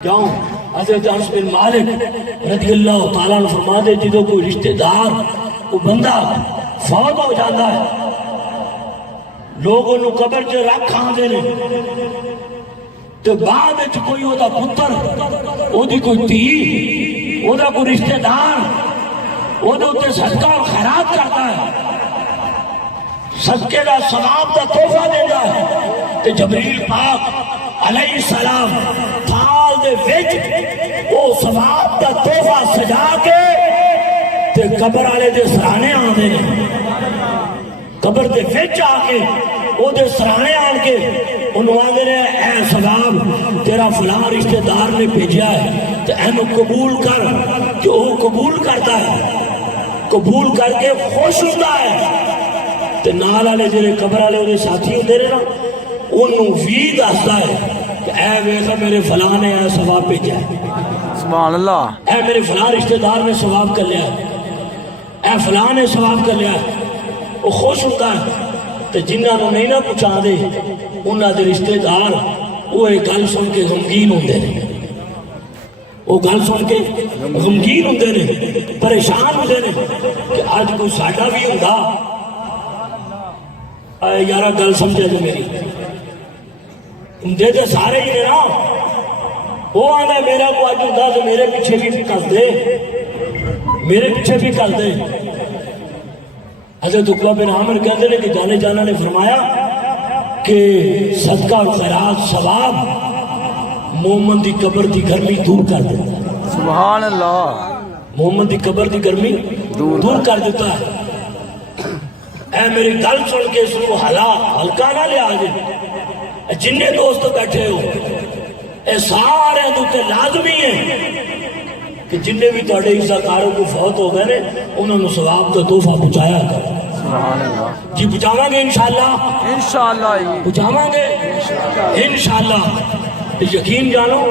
کیوں؟ حضرت انس بن مالک رضی اللہ تعالیٰ عنہ فرما دے جدو کوئی رشتہ دار کوئی بندہ فوت ہو جاتا ہے لوگ انہوں قبر جو رکھ آندے نے تو بعد وچ کوئی او دا پتر او دی کوئی تھی او دا کوئی رشتہ دار او دے اتے صدقہ اور خیرات کرتا ہے صدقے دا ثواب دا تحفہ دیتا ہے تو جبریل پاک علیہ السلام تھال دے وچ او ثواب دا تحفہ سجا کے تے قبر والے دے سرانے آندے نے قبر دے وچ آ کے او دے سرانے آن کے انہوں آگے نے اے ثواب تیرا فلاں رشتہ دار نے بھیجا ہے تو اینو قبول کر کہ وہ قبول کرتا ہے قبول کر کے خوش ہوتا ہے تو نال والے جڑے قبر والے وہ ساتھی ہوتے رہے نا انہوں بھی دستا ہے کہ اے ویسا میرے فلاں نے اے ثواب بھیجا ہے سبحان اللہ اے میرے فلاں رشتہ دار نے ثواب کر لیا ہے اے فلاں نے ثواب کر لیا ہے وہ خوش ہوتا ہے تو جنہاں نو نہیں نہ پہنچا دے انہاں دے رشتہ دار وہ ایک گل سن کے غمگین ہوندے نے وہ گل سن کے غمگین ہوندے نے پریشان ہوندے نے کہ آج کوئی ساڈا بھی ہوندا اے یارا گل سمجھے جو میری دے دے سارے ہی نا وہ آنا میرا کو آج ہوندا تو میرے پیچھے بھی کر دے میرے پیچھے بھی کر دے حضرت عقبہ بن عامر کہتے ہیں کہ جانے جانا نے فرمایا کہ صدقہ اور خیرات ثواب مومن دی قبر دی گرمی دور کر دیتا ہے سبحان اللہ مومن دی قبر دی گرمی دور کر دیتا ہے اے میری گل سن کے اس کو ہلکا نہ لیا جائے جنہیں دوست بیٹھے ہو اے سارے دوتے لازمی ہیں کہ جنہیں بھی تھوڑے عیسیٰ کاروں کو فوت ہو گئے نے انہوں نے ثواب کا تحفہ پہنچایا کر جی پہنچاواں گے انشاءاللہ انشاءاللہ پہنچاواں گے انشاءاللہ یقین جانو